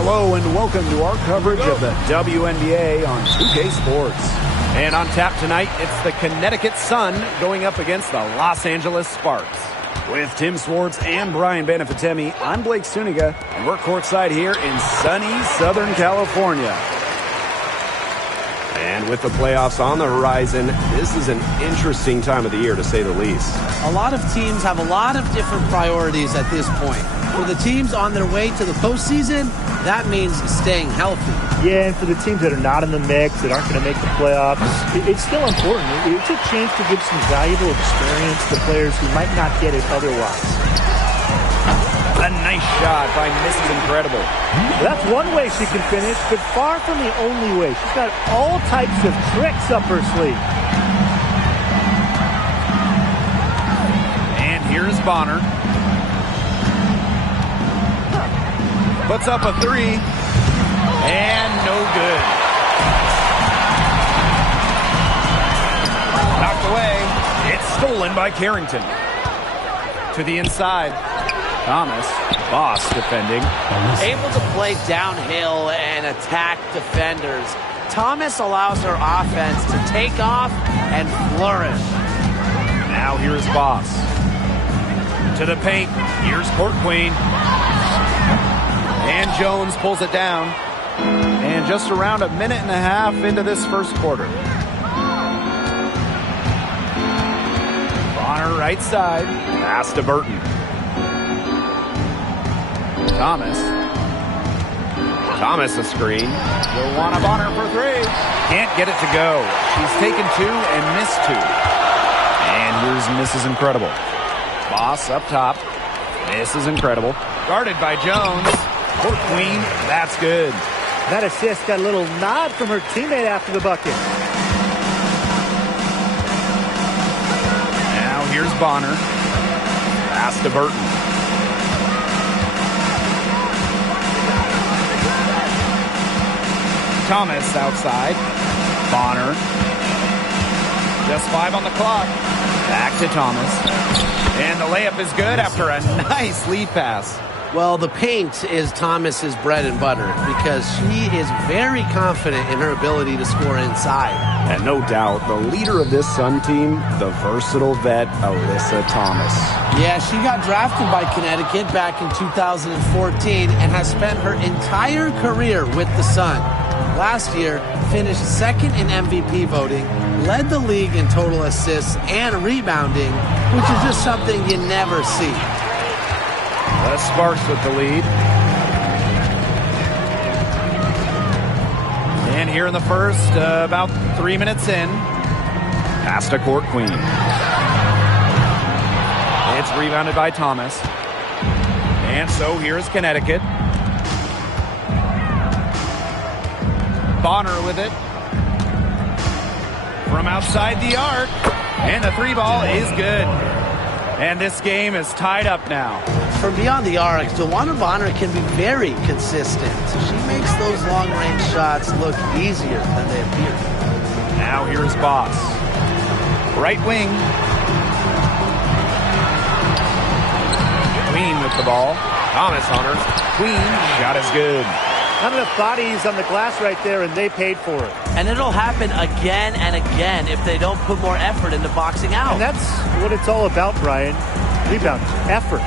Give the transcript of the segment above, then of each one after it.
Hello and welcome to our coverage of the WNBA on 2K Sports. And on tap tonight, it's the Connecticut Sun going up against the Los Angeles Sparks. With Tim Swartz and Brian Benefitemi, I'm Blake Suniga, and we're courtside here in sunny Southern California. And with the playoffs on the horizon, this is an interesting time of the year, to say the least. A lot of teams have a lot of different priorities at this point. For the teams on their way to the postseason, that means staying healthy. Yeah, and for the teams that are not in the mix, that aren't going to make the playoffs, it's still important. It's a chance to give some valuable experience to players who might not get it otherwise. A nice shot by Mrs. Incredible. That's one way she can finish, but far from the only way. She's got all types of tricks up her sleeve. And here's Bonner. Puts up a three. And no good. Knocked away. It's stolen by Carrington. To the inside. Thomas. Boss defending. Able to play downhill and attack defenders. Thomas allows her offense to take off and flourish. Now here's Boss. To the paint. Here's Court Queen. And Jones pulls it down. And just around a minute and a half into this first quarter. Bonner right side. Pass to Burton. Thomas a screen. Joanna Bonner for three. Can't get it to go. She's taken two and missed two. And here's Mrs. Incredible. Boss up top. Mrs. Incredible. Guarded by Jones. Court Queen. That's good. That assist got a little nod from her teammate after the bucket. Now here's Bonner. Pass to Burton. Thomas outside. Bonner. Just 5 on the clock. Back to Thomas. And the layup is good after a nice lead pass. Well, the paint is Thomas's bread and butter because she is very confident in her ability to score inside. And no doubt, the leader of this Sun team, the versatile vet, Alyssa Thomas. Yeah, she got drafted by Connecticut back in 2014 and has spent her entire career with the Sun. Last year, finished second in MVP voting, led the league in total assists and rebounding, which is just something you never see. The Sparks with the lead. And here in the first, about 3 minutes in, pass to Court Queen. It's rebounded by Thomas. And so here's Connecticut. Bonner with it. From outside the arc. And the three ball is good. And this game is tied up now. From beyond the arc, Joanna Bonner can be very consistent. She makes those long-range shots look easier than they appear. Now here's Boss. Right wing. Queen with the ball. Thomas on her. Queen. Shot is good. Not enough bodies on the glass right there, and they paid for it. And it'll happen again and again if they don't put more effort into boxing out. And that's what it's all about, Brian. Rebound, effort.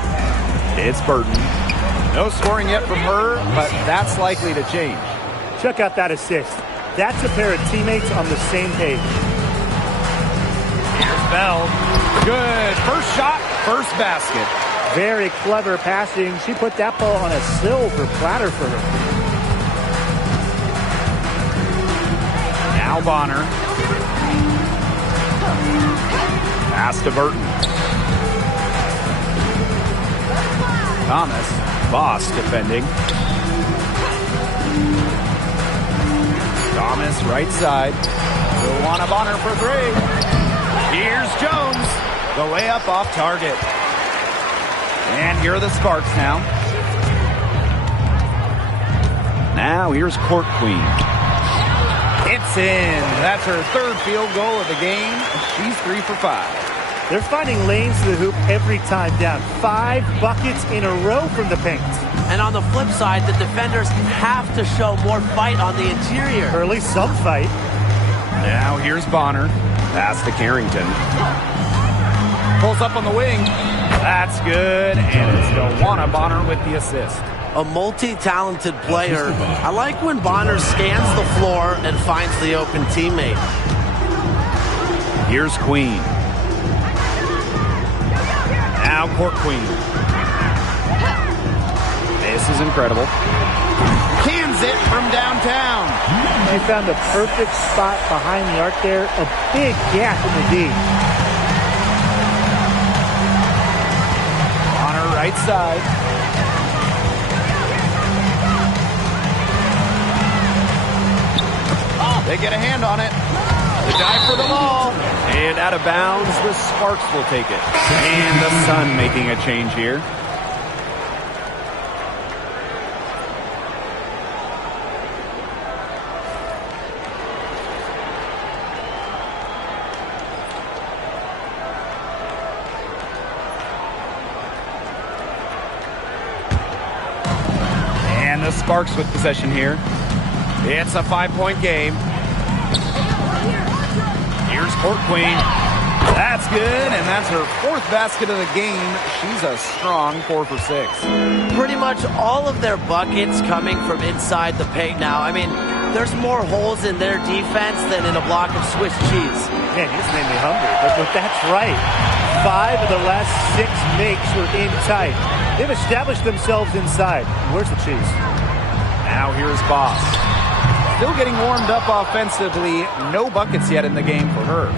It's Burton. No scoring yet from her, but that's likely to change. Check out that assist. That's a pair of teammates on the same page. Here's Bell. Good. First shot, first basket. Very clever passing. She put that ball on a silver platter for her. Now Bonner. Pass to Burton. Thomas. Boss defending. Thomas right side. Joanna Bonner for three. Here's Jones. The layup off target. And here are the Sparks now. Now here's Court Queen. It's in. That's her third field goal of the game. She's 3 for 5. They're finding lanes to the hoop every time down. 5 buckets in a row from the paint. And on the flip side, the defenders have to show more fight on the interior. Or at least some fight. Now here's Bonner. Pass to Carrington. Pulls up on the wing. That's good. And it's Joanna Bonner with the assist. A multi-talented player. I like when Bonner scans the floor and finds the open teammate. Here's Queen. Now Court Queen. This is incredible. Cans it from downtown. She found the perfect spot behind the arc there. A big gap in the D. On her right side. They get a hand on it. The dive for the ball. And out of bounds, the Sparks will take it. And the Sun making a change here. And the Sparks with possession here. It's a 5-point game. Here's Court Queen. That's good, and that's her 4th basket of the game. She's a strong 4 for 6. Pretty much all of their buckets coming from inside the paint now. I mean, there's more holes in their defense than in a block of Swiss cheese. Man, you just made me hungry. But that's right. 5 of the last 6 makes were in tight. They've established themselves inside. Where's the cheese? Now here's Boss. Still getting warmed up offensively. No buckets yet in the game for her.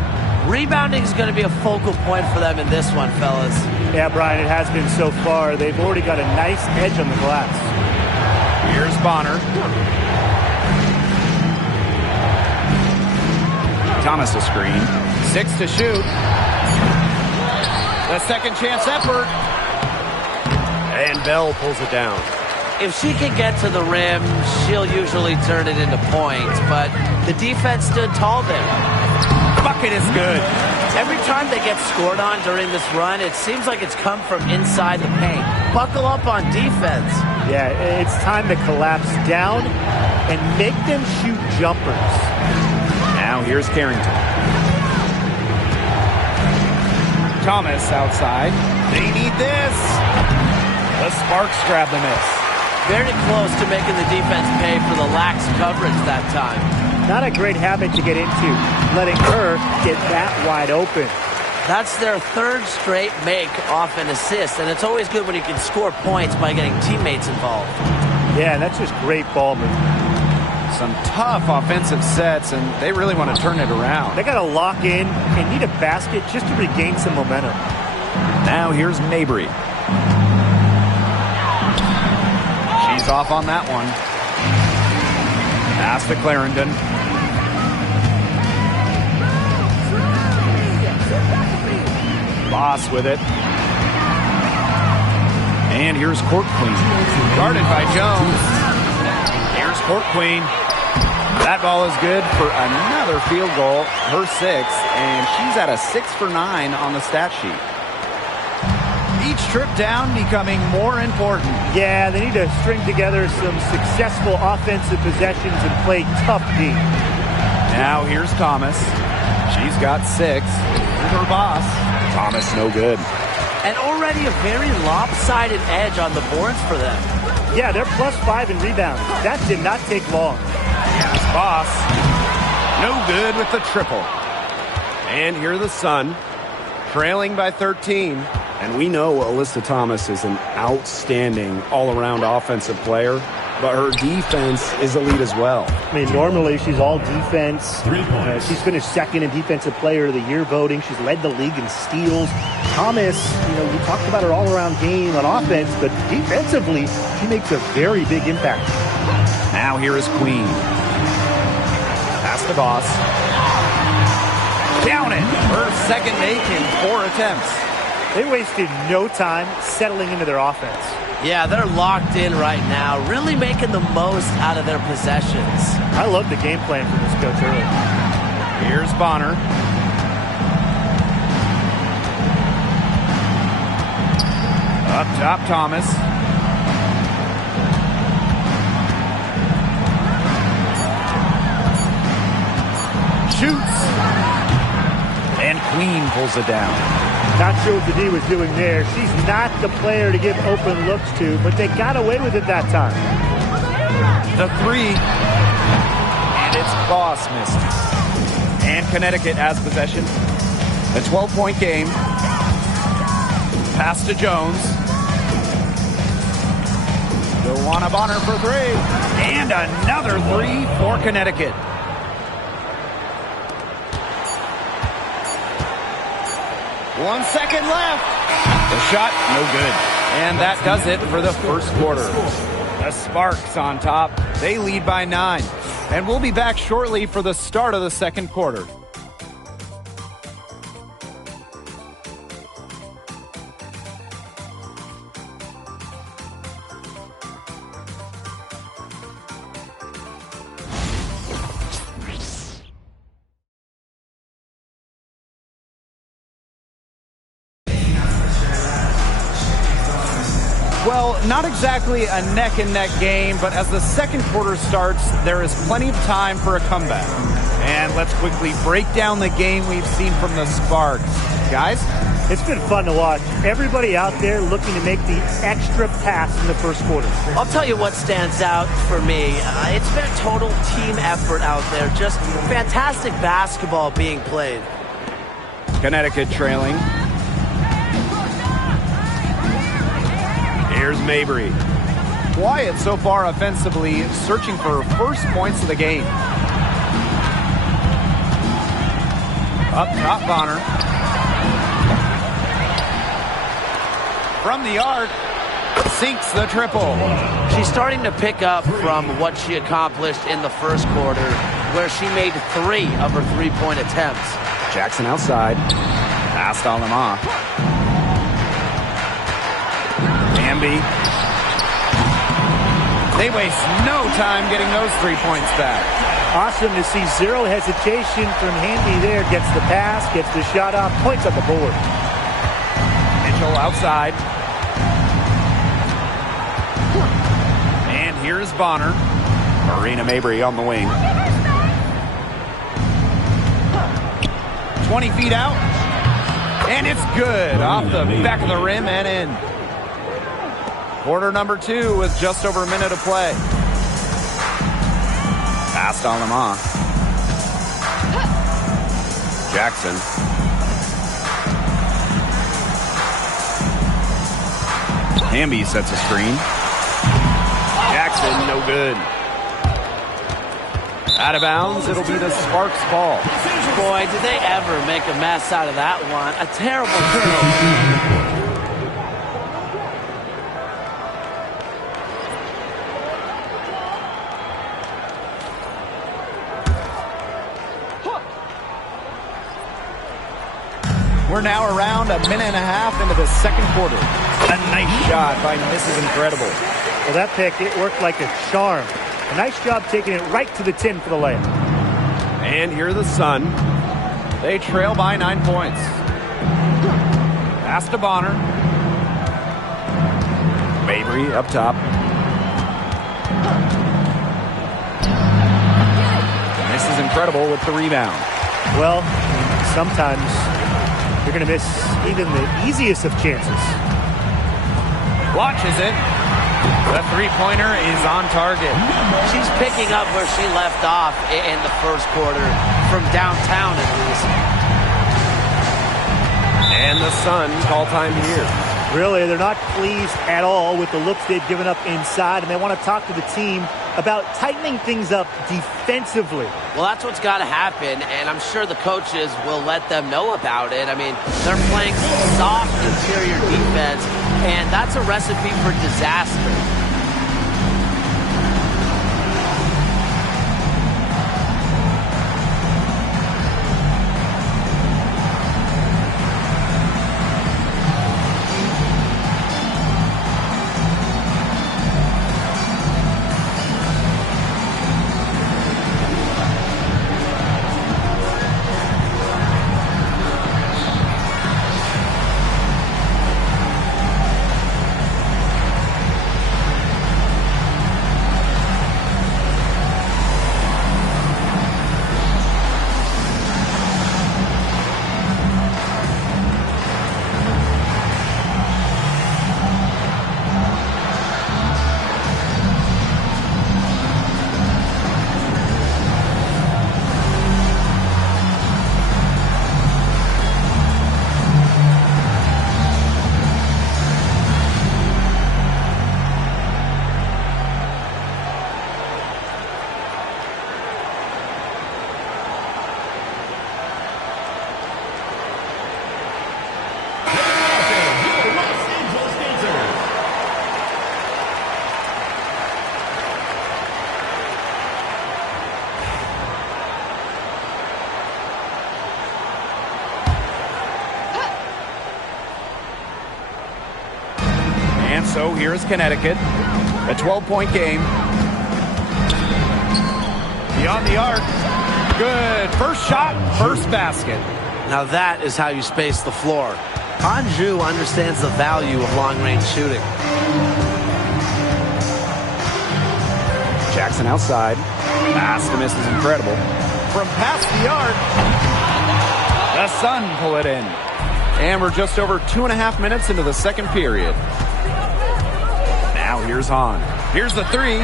Rebounding is going to be a focal point for them in this one, fellas. Yeah, Brian, it has been so far. They've already got a nice edge on the glass. Here's Bonner. Thomas a screen. 6 to shoot. The second chance effort. And Bell pulls it down. If she can get to the rim, she'll usually turn it into points, but the defense stood tall there. Bucket is good. Every time they get scored on during this run, it seems like it's come from inside the paint. Buckle up on defense. Yeah, it's time to collapse down and make them shoot jumpers. Now here's Carrington. Thomas outside. They need this. The Sparks grab the miss. Very close to making the defense pay for the lax coverage that time. Not a great habit to get into, letting her get that wide open. That's their 3rd straight make off an assist, and it's always good when you can score points by getting teammates involved. Yeah, that's just great ball movement. Some tough offensive sets, and they really want to turn it around. They got to lock in and need a basket just to regain some momentum. Now here's Mabry. She's off on that one. Pass to Clarendon. Boss with it. And here's Court Queen. Guarded by Jones. Here's Court Queen. That ball is good for another field goal, her 6th, and she's at a 6 for 9 on the stat sheet. Each trip down becoming more important. Yeah, they need to string together some successful offensive possessions and play tough D. Now here's Thomas. She's got 6. Here's her boss. Thomas no good. And already a very lopsided edge on the boards for them. Yeah, they're +5 in rebounds. That did not take long. Here's Boss. No good with the triple. And here the Sun, trailing by 13. And we know Alyssa Thomas is an outstanding all-around offensive player, but her defense is elite as well. I mean, normally she's all defense. She's finished 2nd in Defensive Player of the Year voting. She's led the league in steals. Thomas, we talked about her all-around game on offense, but defensively, she makes a very big impact. Now here is Queen. Pass the Boss. Down it. Her 2nd make in 4 attempts. They wasted no time settling into their offense. Yeah, they're locked in right now, really making the most out of their possessions. I love the game plan for this coach early. Here's Bonner. Up top, Thomas. Shoots. And Queen pulls it down. Not sure what the D was doing there. She's not the player to give open looks to, but they got away with it that time. The three. And it's Boss missed. And Connecticut has possession. A 12-point game. Pass to Jones. Joanna Bonner for three. And another three for Connecticut. One second left. The shot, no good. And that does it for the first quarter. The Sparks on top. They lead by 9. And we'll be back shortly for the start of the second quarter. Well, not exactly a neck-and-neck game, but as the second quarter starts, there is plenty of time for a comeback. And let's quickly break down the game we've seen from the Sparks. Guys? It's been fun to watch. Everybody out there looking to make the extra pass in the first quarter. I'll tell you what stands out for me. It's been a total team effort out there. Just fantastic basketball being played. Connecticut trailing. Here's Mabry. Quiet so far offensively, searching for first points of the game. Up top, Bonner. From the arc, sinks the triple. She's starting to pick up from what she accomplished in the first quarter, where she made 3 of her three-point attempts. Jackson outside. Past Alama. Bambi. They waste no time getting those 3 points back. Awesome to see zero hesitation from Hamby there. Gets the pass, gets the shot off, points on the board. Mitchell outside. And here's Bonner. Marina Mabry on the wing. 20 feet out. And it's good. Off the back of the rim and in. Quarter number 2 with just over a minute of play. Past Alama. Jackson. Hamby sets a screen. Jackson, no good. Out of bounds, it'll be the Sparks ball. Boy, did they ever make a mess out of that one. A terrible turnover. We're now around a minute and a half into the second quarter. A nice shot by Mrs. Incredible. Well, that pick, it worked like a charm. A nice job taking it right to the tin for the layup. And here the Sun. They trail by 9 points. Pass to Bonner. Mabry up top. Mrs. Incredible with the rebound. Well, sometimes you're going to miss even the easiest of chances. Watches it. The three-pointer is on target. She's picking up where she left off in the first quarter, from downtown at least. And the Sun call time here. Really, they're not pleased at all with the looks they've given up inside, and they want to talk to the team about tightening things up defensively. Well, that's what's got to happen, and I'm sure the coaches will let them know about it. I mean, they're playing soft interior defense, and that's a recipe for disaster. And so here's Connecticut. A 12-point game. Beyond the arc. Good. First shot, first basket. Now that is how you space the floor. Anjou understands the value of long-range shooting. Jackson outside. Pass to miss is incredible. From past the arc, the Sun pull it in. And we're just over 2.5 minutes into the second period. Now here's Hahn. Here's the three.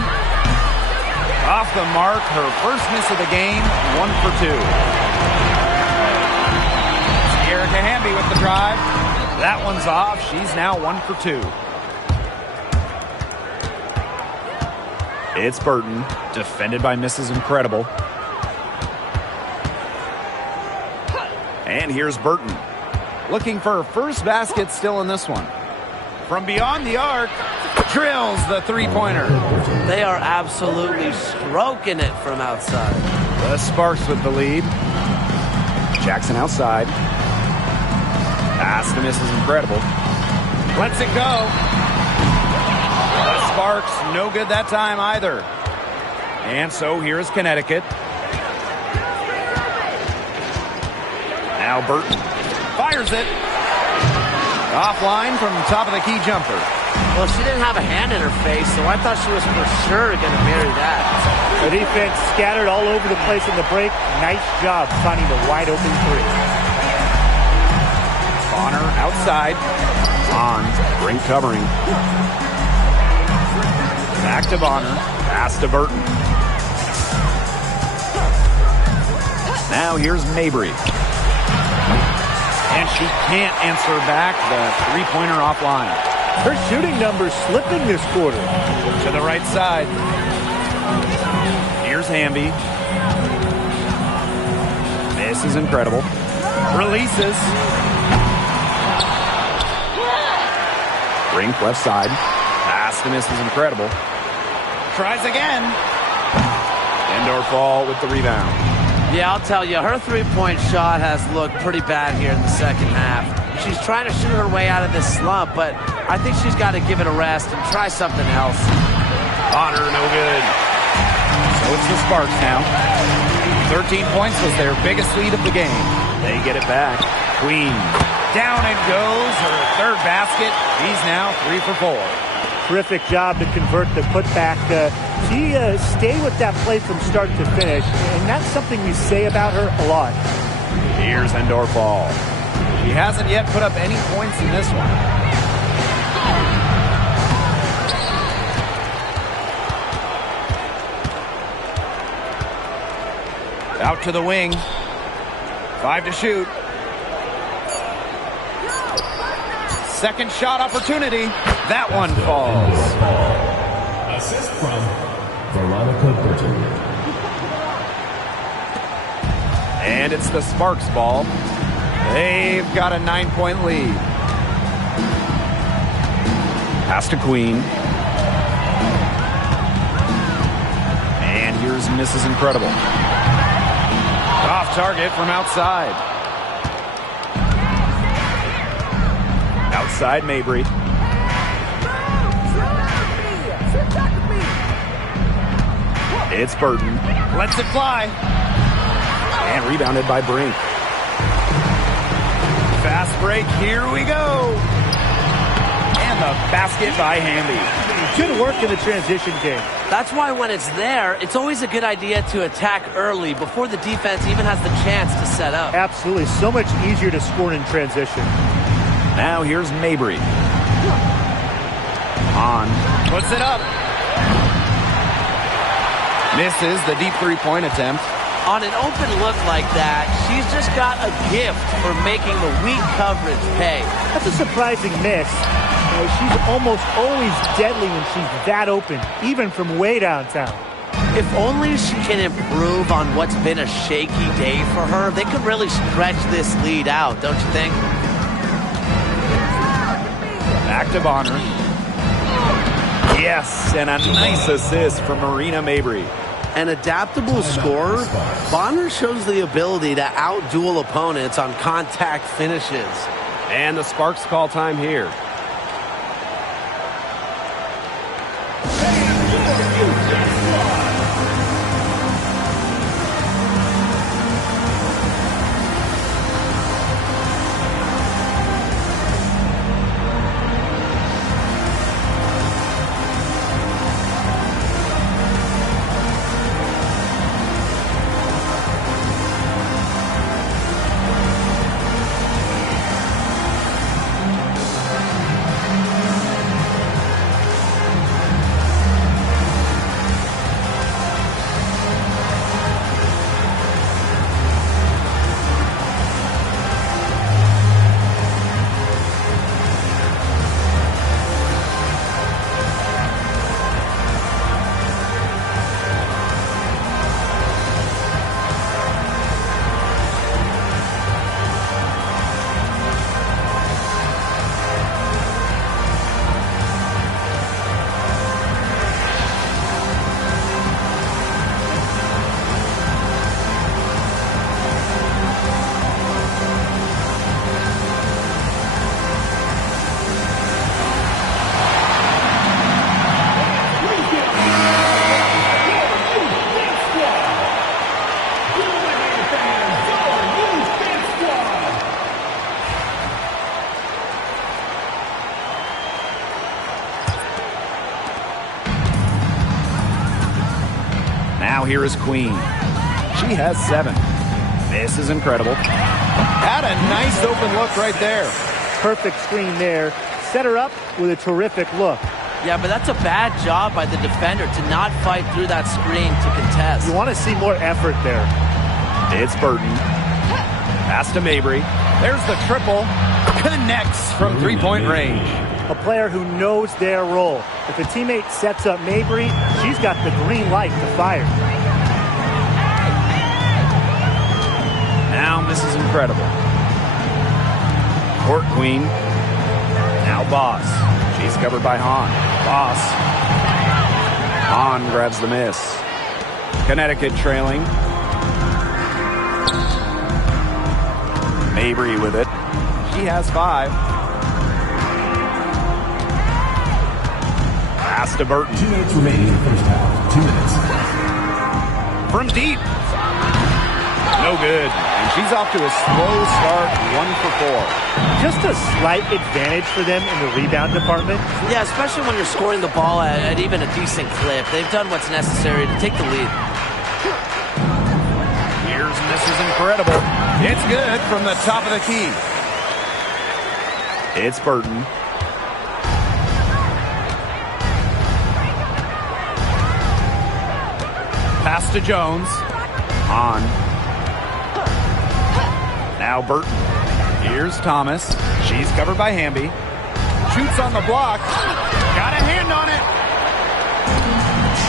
Off the mark, her first miss of the game, 1 for 2. Erica Hamby with the drive. That one's off. She's now 1 for 2. It's Burton, defended by Mrs. Incredible. And here's Burton, looking for her first basket still in this one. From beyond the arc, drills the three-pointer. They are absolutely stroking it from outside. The Sparks with the lead. Jackson outside. Pass to miss is incredible. Lets it go. The Sparks, no good that time either. And so here's Connecticut. Now Burton fires it. Offline from the top of the key jumper. Well, she didn't have a hand in her face, so I thought she was for sure going to bury that. The defense scattered all over the place in the break. Nice job finding the wide open three. Bonner outside. On. Brink covering. Back to Bonner. Pass to Burton. Now here's Mabry. And she can't answer back the three-pointer offline. Her shooting numbers slipping this quarter. To the right side. Here's Hamby. This is incredible. Releases. Brink left side. Pass to miss is incredible. Tries again. Endorf with the rebound. Yeah, I'll tell you, her three-point shot has looked pretty bad here in the second half. She's trying to shoot her way out of this slump, but I think she's got to give it a rest and try something else. Bonner, no good. So it's the Sparks now. 13 points was their biggest lead of the game. They get it back. Queen. Down it goes. Her third basket. She's now 3 for 4. Terrific job to convert the putback. She stayed with that play from start to finish, and that's something we say about her a lot. Here's Endorf. She hasn't yet put up any points in this one. Out to the wing. 5 to shoot. Second shot opportunity. That one falls. Assist from Veronica Burton. And it's the Sparks ball. They've got a 9-point lead. Pass to Queen. And here's Mrs. Incredible. Off target from outside. Outside Mabry. It's Burton. Lets it fly. And rebounded by Brink. Fast break. Here we go. And the basket by Hamby. Good work in the transition game. That's why when it's there, it's always a good idea to attack early before the defense even has the chance to set up. Absolutely. So much easier to score in transition. Now here's Mabry. On. Puts it up. Misses the deep three-point attempt. On an open look like that, she's just got a gift for making the weak coverage pay. That's a surprising miss. She's almost always deadly when she's that open, even from way downtown. If only she can improve on what's been a shaky day for her, they could really stretch this lead out, don't you think? Back to Bonner. Yes, and a nice assist from Marina Mabry. An adaptable scorer, Bonner shows the ability to outduel opponents on contact finishes. And the Sparks call time here. Now here is Queen. She has 7. This is incredible. Had a nice open look right there. Perfect screen there. Set her up with a terrific look. Yeah, but that's a bad job by the defender to not fight through that screen to contest. You want to see more effort there. It's Burton. Pass to Mabry. There's the triple. Connects from three-point range. A player who knows their role. If a teammate sets up Mabry, she's got the green light to fire. Now this is incredible. Court Queen. Now Boss. She's covered by Hahn. Boss. Hahn grabs the miss. Connecticut trailing. Mabry with it. She has 5. Pass to Burton. 2 minutes remaining in the first half. 2 minutes. From deep. No good. And she's off to a slow start, 1 for 4. Just a slight advantage for them in the rebound department. Yeah, especially when you're scoring the ball at even a decent clip. They've done what's necessary to take the lead. This is incredible. It's good from the top of the key. It's Burton. Pass to Jones. On. Now Burton. Here's Thomas. She's covered by Hamby. Shoots on the block. Got a hand on it.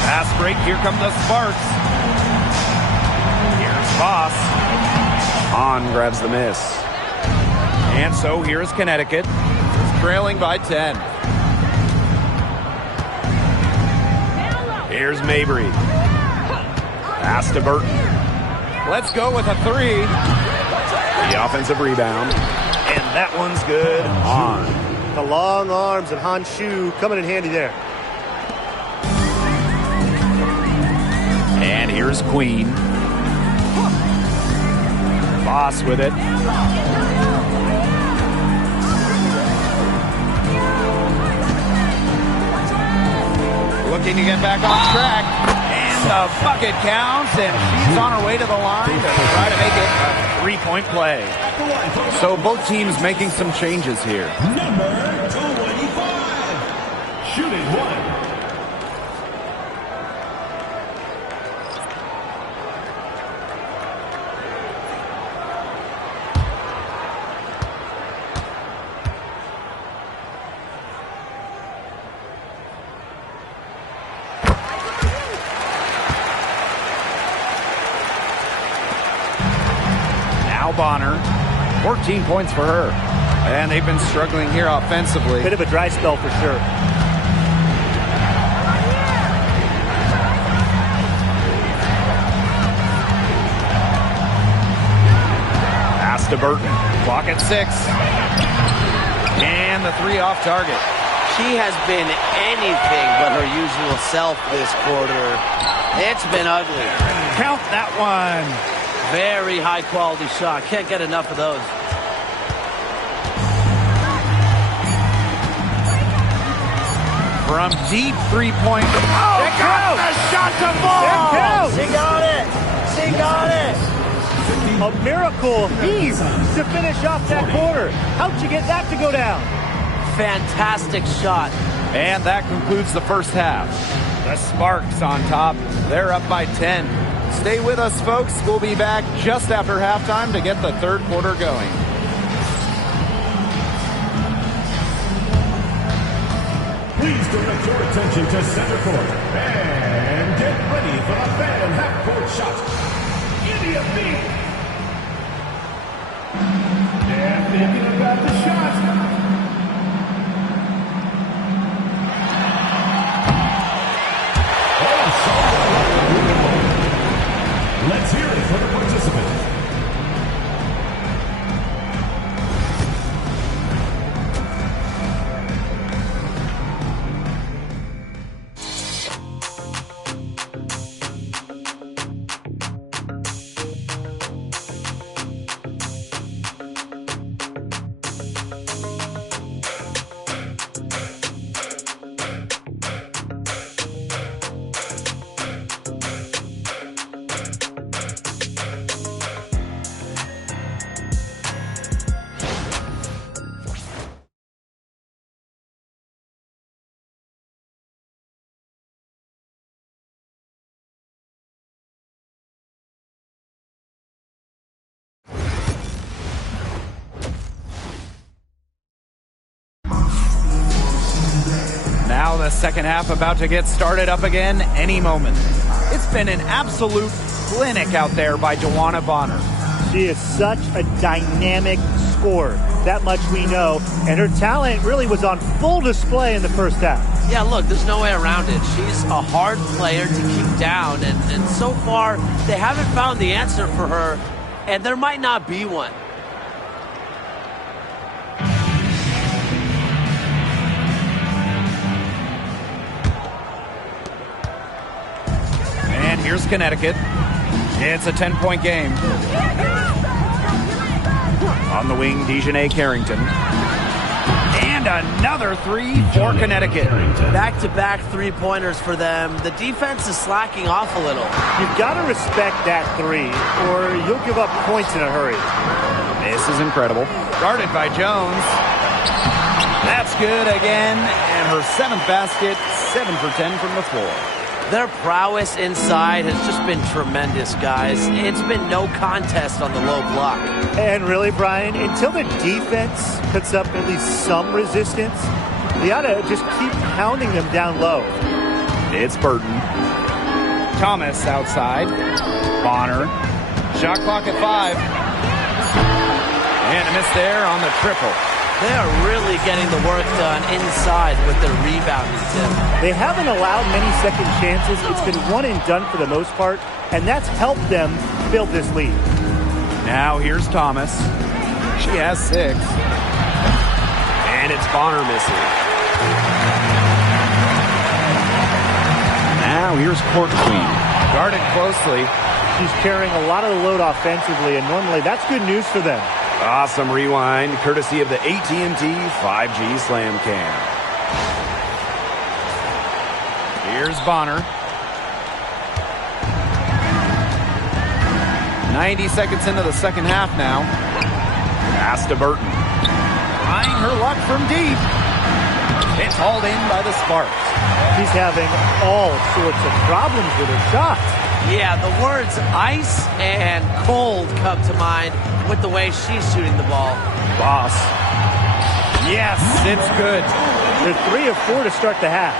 Fast break. Here come the Sparks. Here's Boss. Hahn grabs the miss. And so here's Connecticut. Trailing by 10. Here's Mabry. Pass to Burton. Let's go with a 3. The offensive rebound. And that one's good. On. The long arms and Han's shoe coming in handy there. And here's Queen. Boss with it. Looking to get back on track. And the bucket counts, and she's on her way to the line to try to make it a 3-point play. So both teams making some changes here. Number 25. Shooting 1. Bonner, 14 points for her. And they've been struggling here offensively. Bit of a dry spell for sure. Pass to Burton. Clock at 6. And the 3 off target. She has been anything but her usual self this quarter. It's been ugly. Count that one. Very high quality shot. Can't get enough of those. From deep 3-point. Oh, it counts. The shot to fall. It counts. She got it. She got it. A miracle heave to finish off that quarter. How'd you get that to go down? Fantastic shot. And that concludes the first half. The Sparks on top. They're up by 10. Stay with us, folks. We'll be back just after halftime to get the third quarter going. Please direct your attention to center court. And get ready for the fan half-court shot. India beat. And thinking about the shot. Let's hear it for the participants. Now the second half about to get started up again any moment. It's been an absolute clinic out there by DeWanna Bonner. She is such a dynamic scorer. That much we know. And her talent really was on full display in the first half. Yeah, look, there's no way around it. She's a hard player to keep down. And so far, they haven't found the answer for her. And there might not be one. And here's Connecticut. It's a 10-point game. On the wing, Dejanay Carrington. And another three for Connecticut. Back-to-back three-pointers for them. The defense is slacking off a little. You've got to respect that three, or you'll give up points in a hurry. This is incredible. Guarded by Jones. That's good again. And her seventh basket, 7 for 10 from the floor. Their prowess inside has just been tremendous, guys. It's been no contest on the low block. And really, Brian, until the defense puts up at least some resistance, they ought to just keep pounding them down low. It's Burton. Thomas outside. Bonner. Shot clock at 5. And a miss there on the triple. They are really getting the work done inside with their rebounding, Tim. They haven't allowed many second chances. It's been one and done for the most part, and that's helped them build this lead. Now here's Thomas. She has 6. And it's Bonner missing. Now here's Court Queen. Guarded closely. She's carrying a lot of the load offensively, and normally that's good news for them. Awesome rewind, courtesy of the AT&T 5G Slam Cam. Here's Bonner. 90 seconds into the second half now. Pass to Burton. Trying her luck from deep. It's hauled in by the Sparks. She's having all sorts of problems with her shots. Yeah, the words ice and cold come to mind with the way she's shooting the ball. Boss. Yes, it's good. They're 3 of 4 to start the half.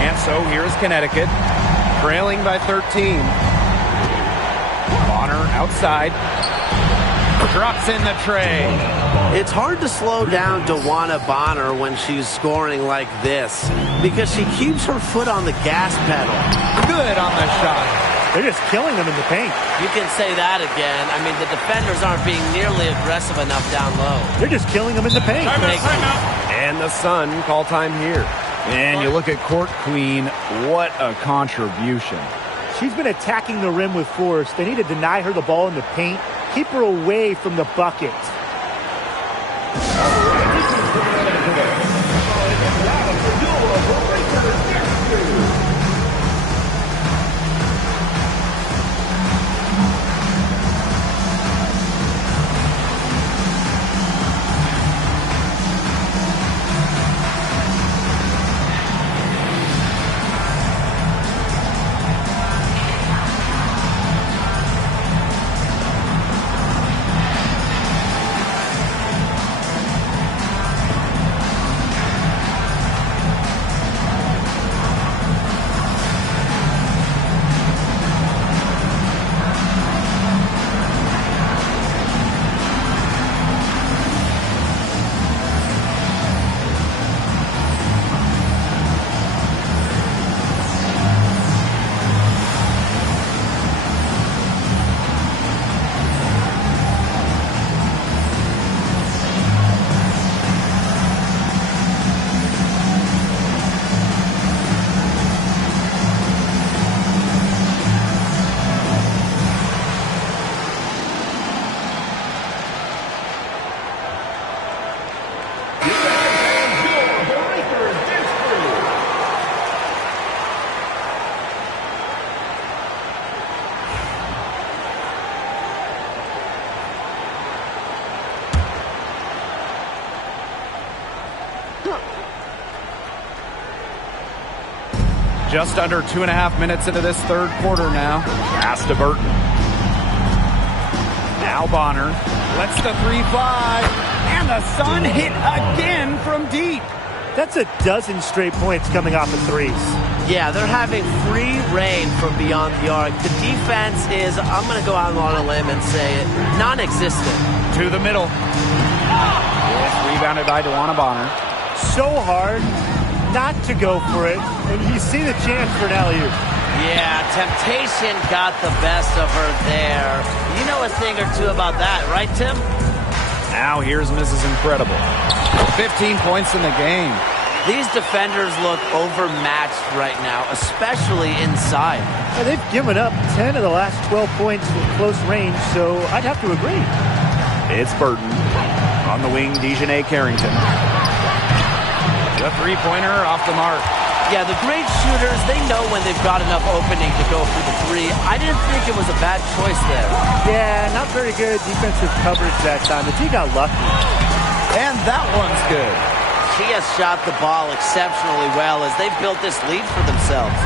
And so here's Connecticut, trailing by 13. Bonner outside. Drops in the tray. It's hard to slow down DeWanna Bonner when she's scoring like this because she keeps her foot on the gas pedal. Good on the shot. They're just killing them in the paint. You can say that again. I mean, the defenders aren't being nearly aggressive enough down low. They're just killing them in the paint. And the Sun call time here. And you look at Court Queen, what a contribution. She's been attacking the rim with force. They need to deny her the ball in the paint. Keep her away from the bucket. Just under 2.5 minutes into this third quarter now. Pass to Burton. Now Bonner lets the 3 fly. And the Sun hit again from deep. That's a dozen straight points coming off of threes. Yeah, they're having free reign from beyond the arc. The defense is, I'm going to go out on a limb and say it, non-existent. To the middle. It's rebounded by DeWanna Bonner. So hard not to go for it, and you see the chance for an alley-oop. Yeah, temptation got the best of her there. You know a thing or two about that, right, Tim? Now here's Mrs. Incredible. 15 points in the game. These defenders look overmatched right now, especially inside. And they've given up 10 of the last 12 points in close range, so I'd have to agree. It's Burton. On the wing, Dejanay Carrington. The three-pointer off the mark. Yeah, the great shooters, they know when they've got enough opening to go for the three. I didn't think it was a bad choice there. Yeah, not very good defensive coverage that time, but he got lucky. And that one's good. She has shot the ball exceptionally well as they've built this lead for themselves.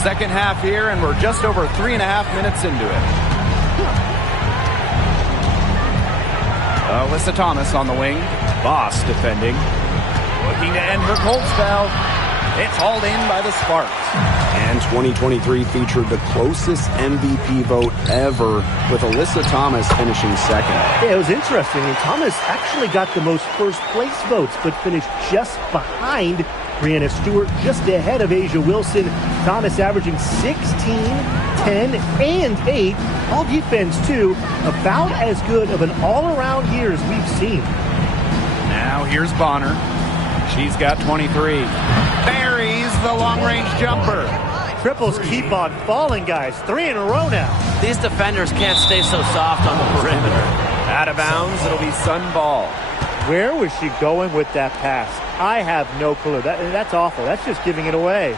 Second half here, and we're just over 3.5 minutes into it. Alyssa Thomas on the wing. Boss defending. Looking to end her cold spell. It's hauled in by the Sparks. And 2023 featured the closest MVP vote ever, with Alyssa Thomas finishing second. Yeah, it was interesting. And Thomas actually got the most first-place votes, but finished just behind Brianna Stewart, just ahead of Asia Wilson. Thomas averaging 16, 10, and 8. All defense, too. About as good of an all-around year as we've seen. Now here's Bonner. She's got 23. Buries the long-range jumper. Triples keep on falling, guys. 3 in a row now. These defenders can't stay so soft on the perimeter. Out of bounds, it'll be Sun ball. Where was she going with that pass? I have no clue. That's awful. That's just giving it away.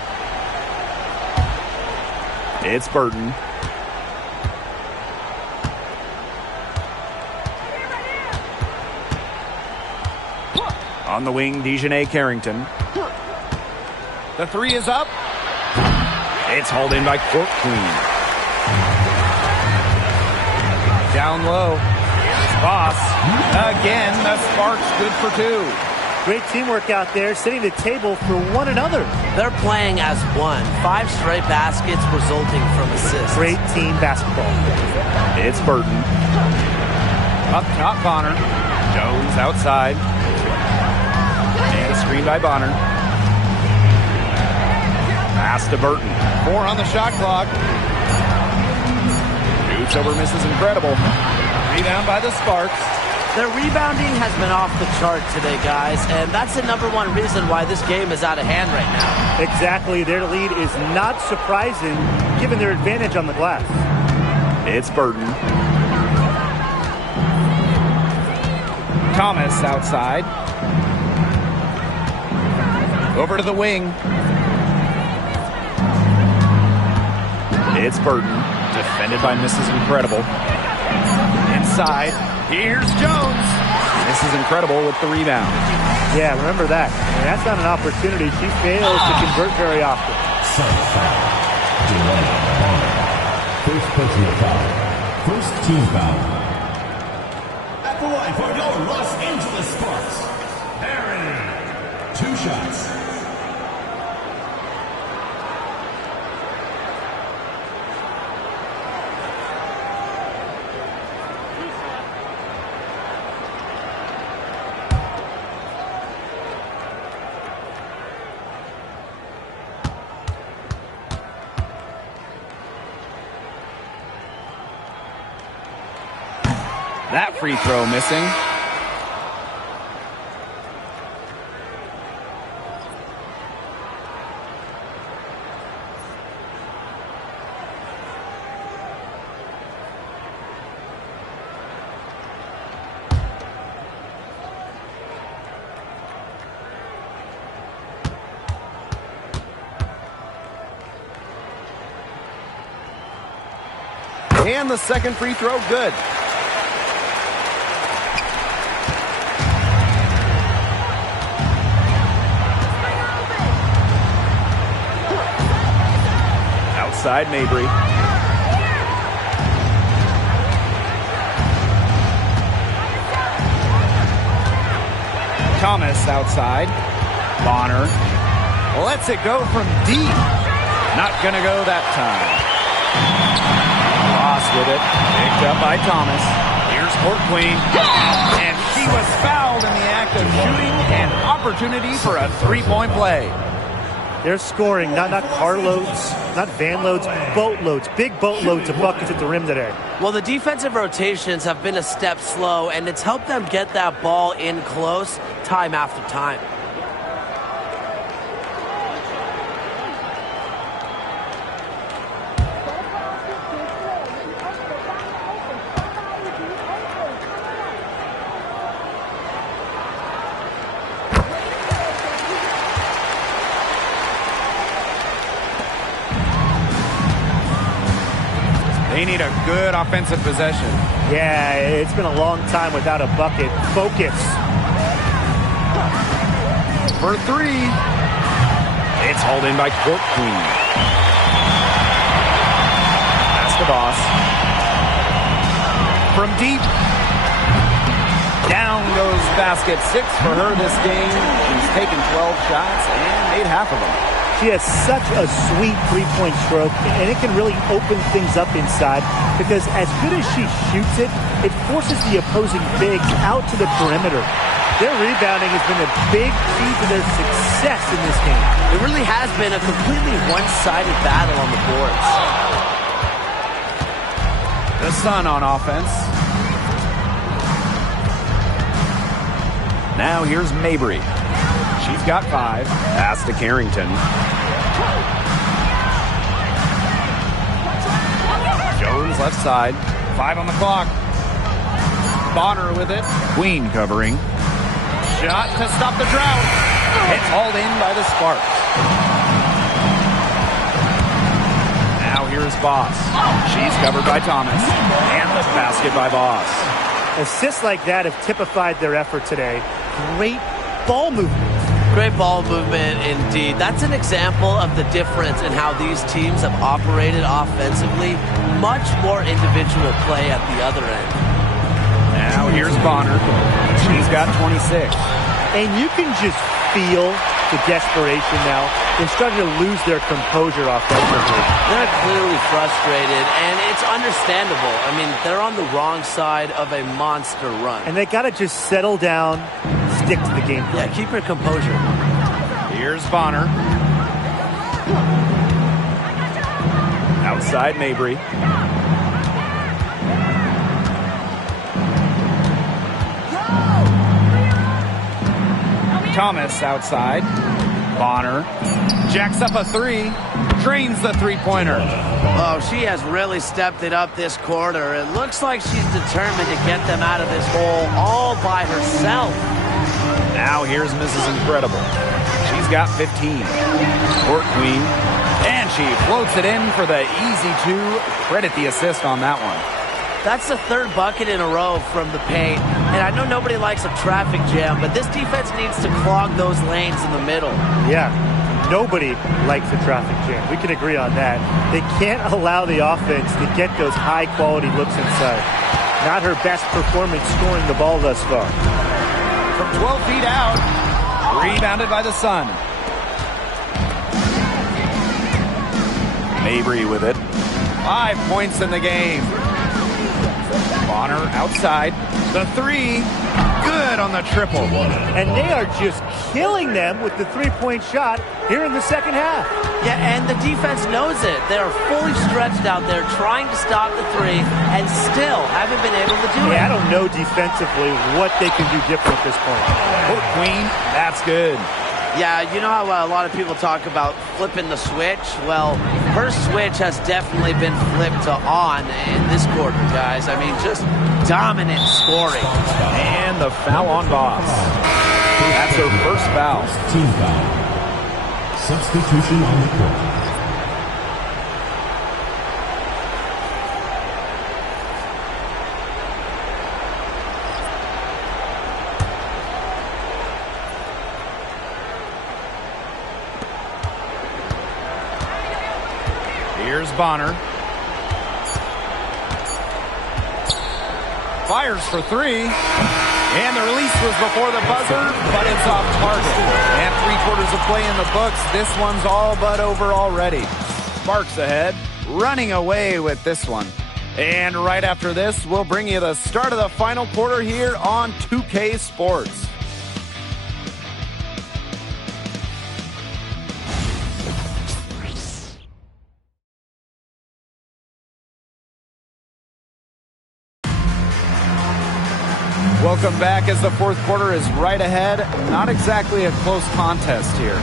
It's Burton. On the wing, Dejanay Carrington. The three is up. It's hauled in by Court Queen. Down low. Here's Boss. Again, the Sparks good for two. Great teamwork out there, setting the table for one another. They're playing as one. 5 straight baskets resulting from assists. Great team basketball. It's Burton. Up top, Bonner. Jones outside. And a screen by Bonner. Pass to Burton. 4 on the shot clock. Shoots over Mrs. Incredible. Rebound by the Sparks. Their rebounding has been off the chart today, guys, and that's the #1 reason why this game is out of hand right now. Exactly. Their lead is not surprising, given their advantage on the glass. It's Burton. Thomas outside. Over to the wing. It's Burton. Defended by Mrs. Incredible. Inside. Here's Jones. Mrs. Incredible with the rebound. Yeah, remember that. And that's not an opportunity. She fails to convert very often. First personal foul. First team foul. At the line for your Los Angeles Sparks, Perry. 2 shots. That free throw missing. And the second free throw, good. Outside Mabry. Thomas outside. Bonner lets it go from deep. Not going to go that time. Ross with it. Picked up by Thomas. Here's Court Queen. And she was fouled in the act of shooting an opportunity for a three-point play. They're scoring, not carloads, not van loads, boatloads, big boatloads of buckets at the rim today. Well, the defensive rotations have been a step slow, and it's helped them get that ball in close time after time. They need a good offensive possession. Yeah, it's been a long time without a bucket. Focus. For three. It's hauled in by Court Queen. That's the boss. From deep. Down goes basket 6 for her this game. She's taken 12 shots and made half of them. She has such a sweet three-point stroke, and it can really open things up inside because as good as she shoots it, it forces the opposing bigs out to the perimeter. Their rebounding has been a big key to their success in this game. It really has been a completely one-sided battle on the boards. The Sun on offense. Now here's Mabry. She's got 5. Pass to Carrington. Jones left side. 5 on the clock. Bonner with it. Queen covering. Shot to stop the drought. It's hauled in by the Sparks. Now here's Boss. She's covered by Thomas. And the basket by Boss. Assists like that have typified their effort today. Great ball movement. Great ball movement indeed. That's an example of the difference in how these teams have operated offensively. Much more individual play at the other end. Now here's Bonner. She's got 26. And you can just feel the desperation now. They're starting to lose their composure offensively. They're clearly frustrated, and it's understandable. I mean, they're on the wrong side of a monster run. And they got to just settle down, stick to the game plan. Yeah, keep your composure. Here's Bonner. Outside Mabry. Thomas outside. Bonner jacks up a 3. Drains the three-pointer. Oh, she has really stepped it up this quarter. It looks like she's determined to get them out of this hole all by herself. Now here's Mrs. Incredible. She's got 15. Court Queen. And she floats it in for the easy 2. Credit the assist on that one. That's the 3rd bucket in a row from the paint. And I know nobody likes a traffic jam, but this defense needs to clog those lanes in the middle. Yeah, nobody likes a traffic jam. We can agree on that. They can't allow the offense to get those high-quality looks inside. Not her best performance scoring the ball thus far. From 12 feet out. Rebounded by the Sun. Mabry with it. 5 points in the game. Bonner outside. The 3. Good on the triple. And they are just killing them with the three-point shot here in the second half. Yeah, and the defense knows it. They are fully stretched out there trying to stop the 3 and still haven't been able to do it. I don't know defensively what they can do different at this point. Court Queen, that's good. Yeah, you know how a lot of people talk about flipping the switch? Well, her switch has definitely been flipped to on in this quarter, guys. I mean, just dominant scoring. And the foul on Boss. That's her first foul. Team foul. Substitution on the court. Here's Bonner. Fires for 3. And the release was before the buzzer, but it's off target. And 3/4 of play in the books. This one's all but over already. Sparks ahead, running away with this one. And right after this, we'll bring you the start of the final quarter here on 2K Sports. Welcome back as the fourth quarter is right ahead. Not exactly a close contest here.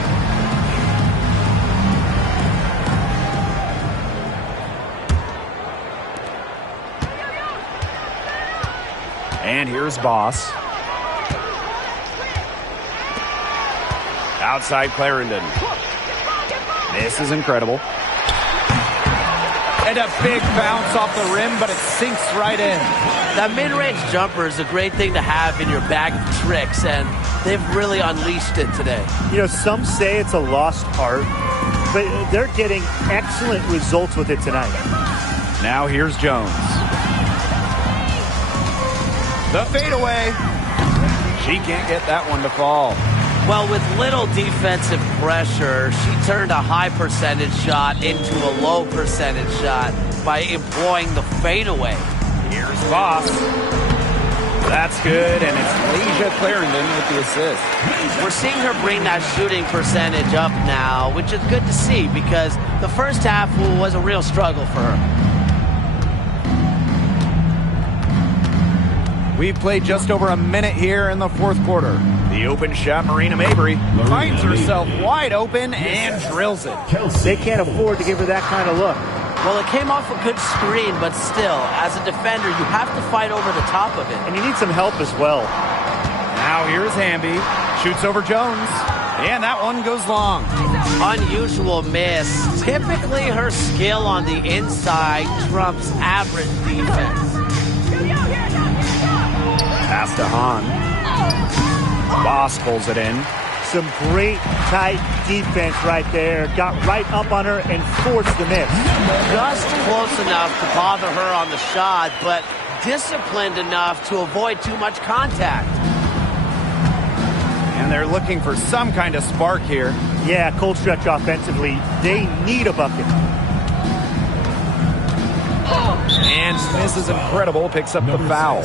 And here's Boss. Outside Clarendon. This is incredible. And a big bounce off the rim, but it sinks right in. That mid-range jumper is a great thing to have in your bag of tricks, and they've really unleashed it today. You know, some say it's a lost art, but they're getting excellent results with it tonight. Now here's Jones. The fadeaway. She can't get that one to fall. Well, with little defensive pressure, she turned a high percentage shot into a low percentage shot by employing the fadeaway. Here's Boss. That's good, and it's Leisha Clarendon with the assist. We're seeing her bring that shooting percentage up now, which is good to see because the first half was a real struggle for her. We've played just over a minute here in the fourth quarter. The open shot, Marina Mabry finds herself wide open and drills it. They can't afford to give her that kind of look. Well, it came off a good screen, but still, as a defender, you have to fight over the top of it. And you need some help as well. Now here's Hamby. Shoots over Jones. And that one goes long. Unusual miss. Typically, her skill on the inside trumps average defense. Pass to Hahn. Boss pulls it in. Some great tight defense right there. Got right up on her and forced the miss. Just close enough to bother her on the shot, but disciplined enough to avoid too much contact. And they're looking for some kind of spark here. Yeah, cold stretch offensively. They need a bucket. And Smith is incredible, picks up the foul.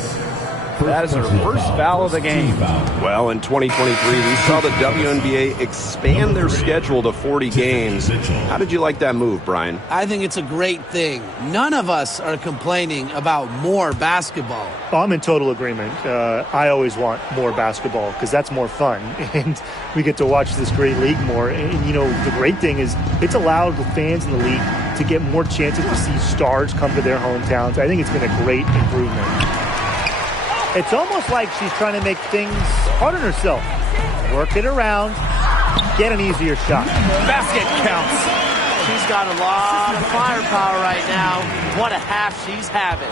That is her first foul of the game. Well, in 2023, we saw the WNBA expand their schedule to 40 games. How did you like that move, Brian? I think it's a great thing. None of us are complaining about more basketball. I'm in total agreement. I always want more basketball because that's more fun. And we get to watch this great league more. And, you know, the great thing is it's allowed the fans in the league to get more chances to see stars come to their hometowns. I think it's been a great improvement. It's almost like she's trying to make things hard on herself. Work it around, get an easier shot. Basket counts. She's got a lot of firepower right now. What a half she's having.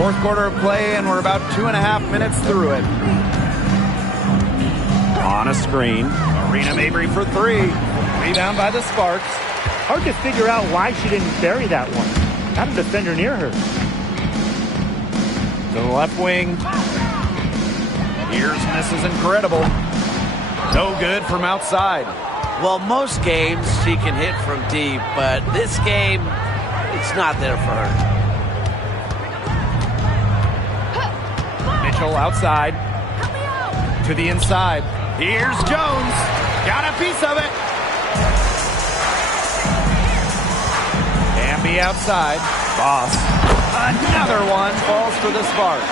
Fourth quarter of play, and we're about 2.5 minutes through it. On a screen, Marina Mabry for three. Rebound by the Sparks. Hard to figure out why she didn't bury that one. Not a defender near her. To the left wing. Here's misses incredible. No good from outside. Well, most games she can hit from deep, but this game, it's not there for her. Mitchell outside. To the inside. Here's Jones. Got a piece of it. Hamby outside. Boss. Another one falls for the Sparks.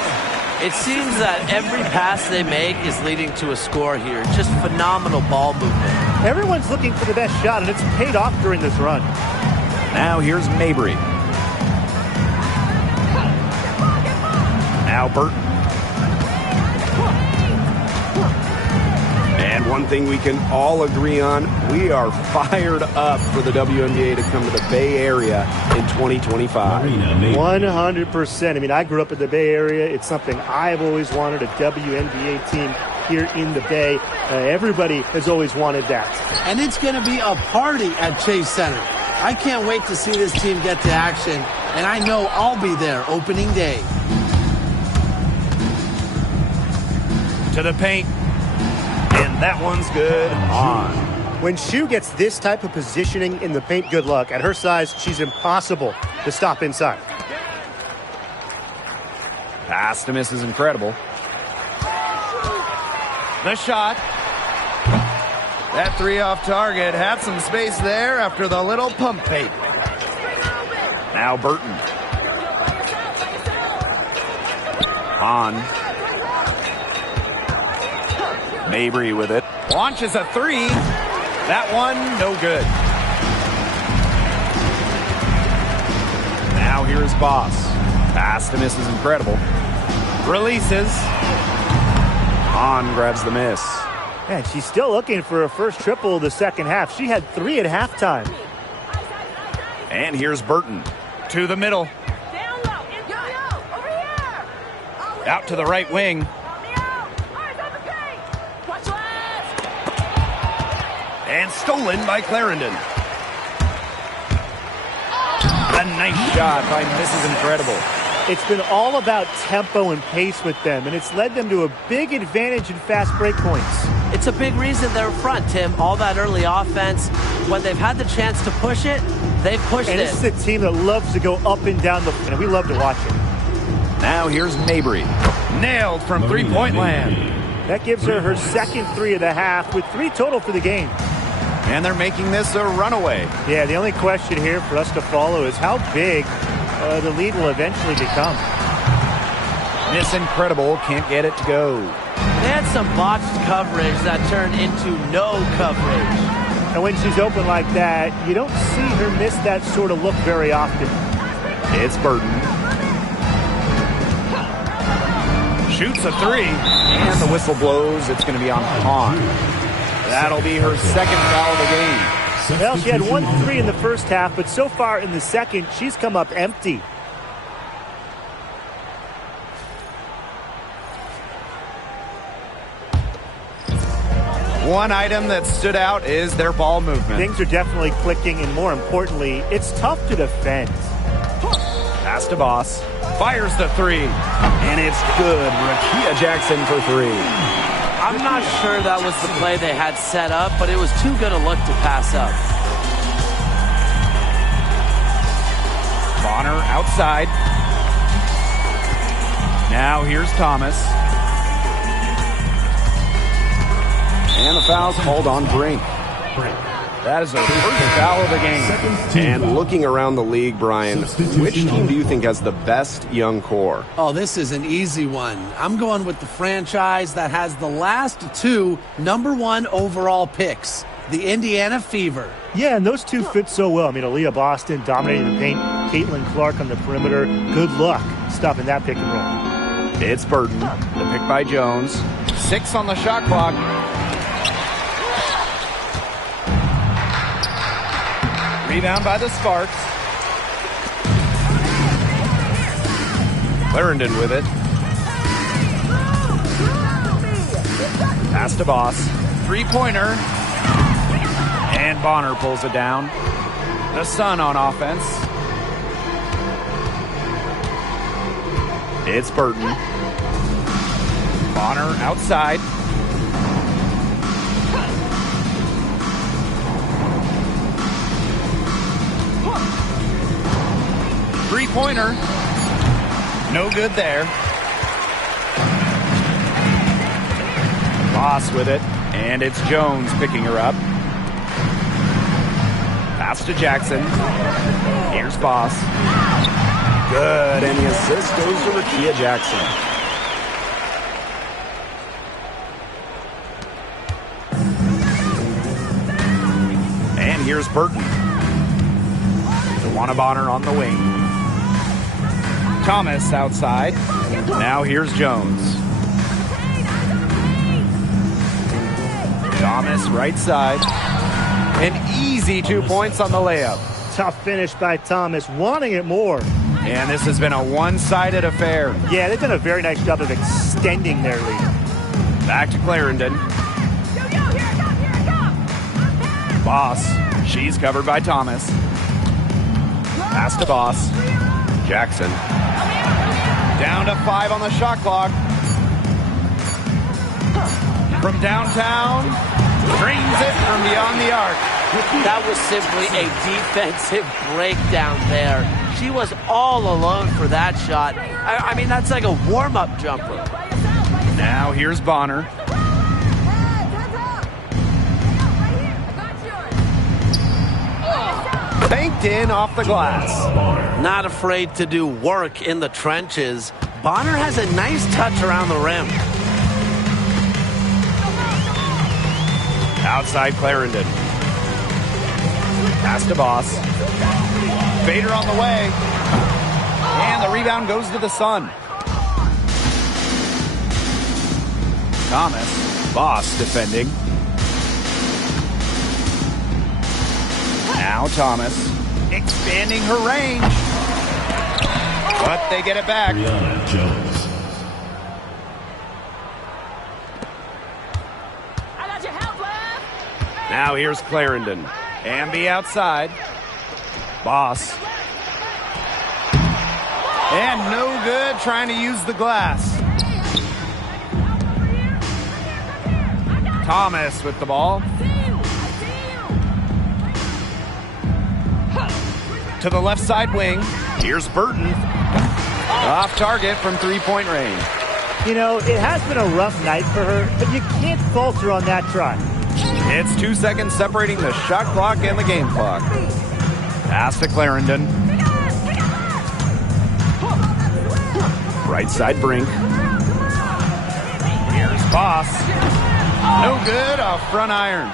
It seems that every pass they make is leading to a score here. Just phenomenal ball movement. Everyone's looking for the best shot, and it's paid off during this run. Now here's Mabry. Now Burton. And one thing we can all agree on, we are fired up for the WNBA to come to the Bay Area in 2025. 100%. I mean, I grew up in the Bay Area. It's something I've always wanted, a WNBA team here in the Bay. Everybody has always wanted that. And it's going to be a party at Chase Center. I can't wait to see this team get to action, and I know I'll be there opening day. To the paint. And that one's good on. When Shu gets this type of positioning in the paint, good luck. At her size, she's impossible to stop inside. Pass to miss is incredible. The shot. That three off target had some space there after the little pump fake. Now Burton. On. Mabry with it. Launches a three. That one, no good. Now here's Boss. Pass to miss is incredible. Releases. On grabs the miss. And she's still looking for her first triple of the second half. She had 3 at halftime. And here's Burton. To the middle. Out to the right wing. And stolen by Clarendon. A nice shot by Mrs. Incredible. It's been all about tempo and pace with them, and it's led them to a big advantage in fast break points. It's a big reason they're front, Tim. All that early offense. When they've had the chance to push it, they've pushed and it. This is a team that loves to go up and down the floor, and we love to watch it. Now here's Mabry. Nailed from three-point land. That gives her her second 3 of the half, with 3 total for the game. And they're making this a runaway. Yeah, the only question here for us to follow is how big the lead will eventually become. Miss Incredible can't get it to go. They had some botched coverage that turned into no coverage. And when she's open like that, you don't see her miss that sort of look very often. It's Burton. Shoots a three. And the whistle blows. It's going to be on Hahn. That'll be her second foul of the game. Well, she had 1 3 in the first half, but so far in the second, she's come up empty. One item that stood out is their ball movement. Things are definitely clicking, and more importantly, it's tough to defend. Pass to Boss. Fires the three. And it's good. Rakia Jackson for 3. I'm not sure that was the play they had set up, but it was too good a look to pass up. Bonner outside. Now here's Thomas. And the foul's called on Brink. That is our first foul of the game. And looking around the league, Brian, which team do you think has the best young core? Oh, this is an easy one. I'm going with the franchise that has the last 2 #1 overall picks, the Indiana Fever. Yeah, and those 2 fit so well. I mean, Aaliyah Boston dominating the paint, Caitlin Clark on the perimeter. Good luck stopping that pick and roll. It's Burton. The pick by Jones. 6 on the shot clock. Rebound by the Sparks. Clarendon with it. Pass to Boss. Three-pointer. And Bonner pulls it down. The Sun on offense. It's Burton. Bonner outside. Three-pointer. No good there. Boss with it. And it's Jones picking her up. Pass to Jackson. Here's Boss. Good. And the assist goes to Rakia Jackson. And here's Burton. Tawana Bonner on the wing. Thomas outside. Now here's Jones. Thomas right side. An easy 2 points on the layup. Tough finish by Thomas, wanting it more. And this has been a one-sided affair. Yeah, they've done a very nice job of extending their lead. Back to Clarendon. Boss. She's covered by Thomas. Pass to Boss. Jackson. Down to 5 on the shot clock. From downtown. Drains it from beyond the arc. That was simply a defensive breakdown there. She was all alone for that shot. I mean, that's like a warm-up jumper. Now here's Bonner. Banked in off the glass. Not afraid to do work in the trenches. Bonner has a nice touch around the rim. Outside Clarendon. Pass to Boss. Bader on the way. And the rebound goes to the Sun. Thomas. Boss defending. Now Thomas. Expanding her range. But they get it back. Brianna Jones. Now here's Clarendon. Amby outside. Boss. And no good trying to use the glass. Thomas with the ball. To the left side wing. Here's Burton. Off target from three-point range. You know, it has been a rough night for her, but you can't falter on that try. It's 2 seconds separating the shot clock and the game clock. Pass to Clarendon. Right side Brink. Here's Boss. No good, a front iron.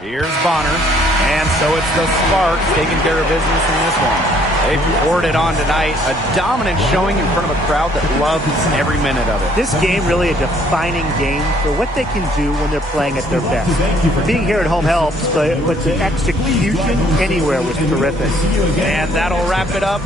Here's Bonner. And so it's the Sparks taking care of business in this one. They've poured it on tonight. A dominant showing in front of a crowd that loves every minute of it. This game really a defining game for what they can do when they're playing at their best. Being here at home helps, but the execution anywhere was terrific. And that'll wrap it up